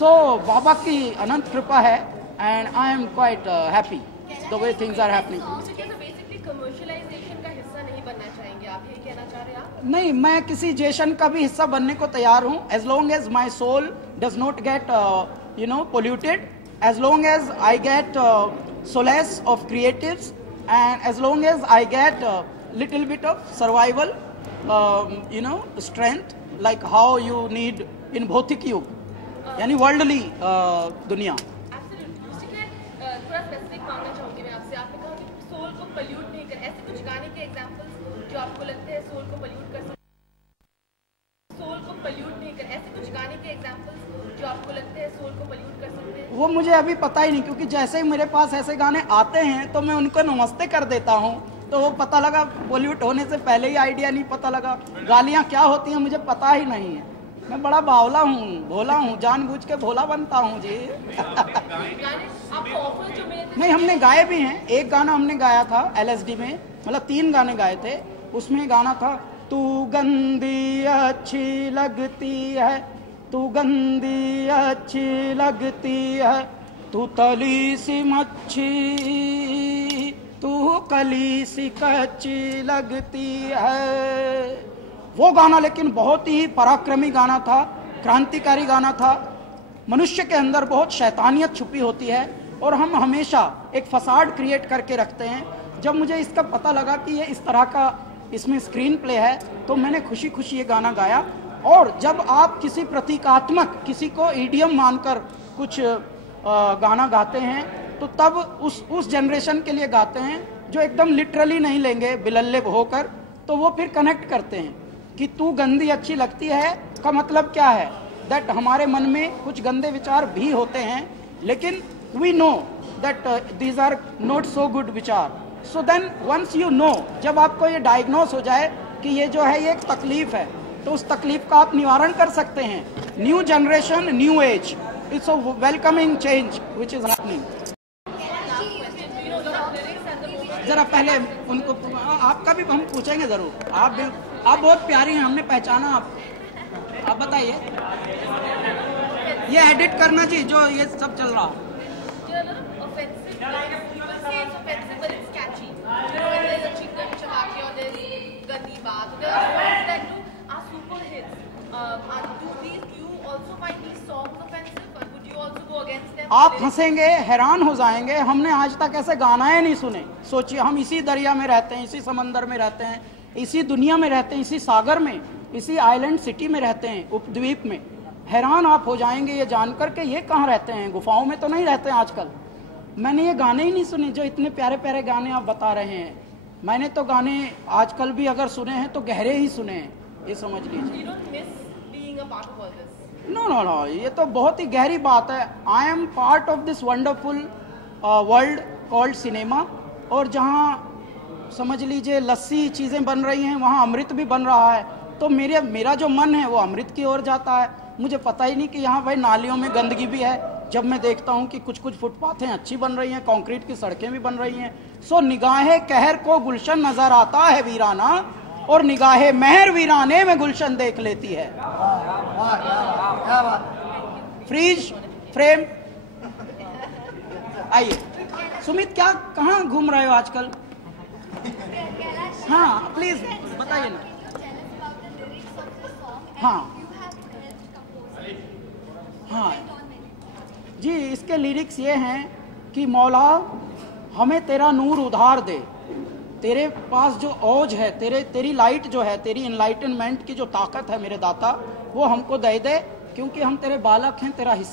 So बाबा की अनंत कृपा है and I am quite happy the way things are happening. Basically commercialisation का हिस्सा नहीं बनना चाहेंगे आप, यही कहना चाह रहे हैं आप? नहीं, मैं किसी जेशन का भी हिस्सा बनने को तैयार हूँ as long as my soul does not get polluted, as long as I get solace of creatives and as long as I get little bit of survival strength like how you need in भौतिक युग यानी worldly दुनिया। थोड़ा specific मांगना चाहूंगी मैं आपसे। आपने कहा कि सोल को पोल्यूट नहीं कर, ऐसे कुछ गाने के एग्जांपल्स जो आपको लगते हैं सोल को पोल्यूट कर सकते हैं? सोल को पोल्यूट नहीं कर, ऐसे कुछ गाने के एग्जांपल्स जो आपको लगते हैं सोल को पोल्यूट कर सकते हैं? वो मुझे अभी पता ही नहीं, क्योंकि जैसे ही मेरे पास ऐसे गाने आते हैं तो मैं उनको नमस्ते कर देता हूँ, तो वो पता लगा पोल्यूट होने से पहले ही आइडिया नहीं पता लगा। गालियाँ क्या होती हैं मुझे पता ही नहीं है। मैं बड़ा बावला हूँ, भोला हूँ, जानबूझ के भोला बनता हूँ जी। नहीं, हमने गाए भी हैं। एक गाना हमने गाया था LSD में, मतलब 3 गाने गाए थे। उसमें गाना था तू गंदी अच्छी लगती है, तू गंदी अच्छी लगती है, तू तली सी मच्छी, तू कली सी कच्ची लगती है। वो गाना लेकिन बहुत ही पराक्रमी गाना था, क्रांतिकारी गाना था। मनुष्य के अंदर बहुत शैतानियत छुपी होती है और हम हमेशा एक फसाड क्रिएट करके रखते हैं। जब मुझे इसका पता लगा कि ये इस तरह का इसमें स्क्रीन प्ले है तो मैंने खुशी खुशी ये गाना गाया। और जब आप किसी प्रतीकात्मक, किसी को ईडियम मानकर कुछ गाना गाते हैं तो तब उस जनरेशन के लिए गाते हैं जो एकदम लिटरली नहीं लेंगे बिलल्ले होकर, तो वो फिर कनेक्ट करते हैं कि तू गंदी अच्छी लगती है का मतलब क्या है, दैट हमारे मन में कुछ गंदे विचार भी होते हैं, लेकिन we know that these are not so good विचार। So then once you know, जब आपको ये डायग्नोस हो जाए कि ये जो है ये एक तकलीफ है, तो उस तकलीफ का आप निवारण कर सकते हैं। New generation, new age, it's a welcoming change which is happening. जरा पहले उनको, आपका भी हम पूछेंगे जरूर। आप बहुत प्यारी हैं, हमने पहचाना आप बताइए। ये एडिट करना जी जो ये सब चल रहा। आप हंसेंगे, हैरान हो जाएंगे, हमने आज तक ऐसे गाने नहीं सुने। सोचिए, हम इसी दरिया में रहते हैं, इसी समंदर में रहते हैं, इसी दुनिया में रहते हैं, इसी सागर में, इसी आइलैंड सिटी में रहते हैं, उपद्वीप में। हैरान आप हो जाएंगे ये जानकर के ये कहाँ रहते हैं, गुफाओं में तो नहीं रहते हैं आजकल। मैंने ये गाने ही नहीं सुने जो इतने प्यारे प्यारे गाने आप बता रहे हैं। मैंने तो गाने आजकल भी अगर सुने हैं तो गहरे ही सुने हैं, ये समझ लीजिए। नो, ये तो बहुत ही गहरी बात है। I am part of this wonderful world called cinema, और जहाँ समझ लीजिए लस्सी चीज़ें बन रही हैं वहाँ अमृत भी बन रहा है। तो मेरा जो मन है वो अमृत की ओर जाता है। मुझे पता ही नहीं कि यहाँ भाई नालियों में गंदगी भी है। जब मैं देखता हूँ कि कुछ फुटपाथें अच्छी बन रही हैं, कंक्रीट की सड़कें भी बन रही हैं। सो निगाहे कहर को गुलशन नजर आता है वीराना, और निगाहे मेहर वीराने में गुलशन देख लेती है। Freeze frame. आइए सुमित, क्या कहाँ घूम रहे हो आजकल? हाँ प्लीज बताइए ना। हाँ जी, इसके लिरिक्स ये हैं कि मौला हमें तेरा नूर उधार दे, तेरे पास जो औज है, तेरी लाइट जो है, तेरी इनलाइटनमेंट की जो ताकत है मेरे दाता, वो हमको दे दे, क्योंकि हम तेरे बालक हैं, तेरा हिस्सा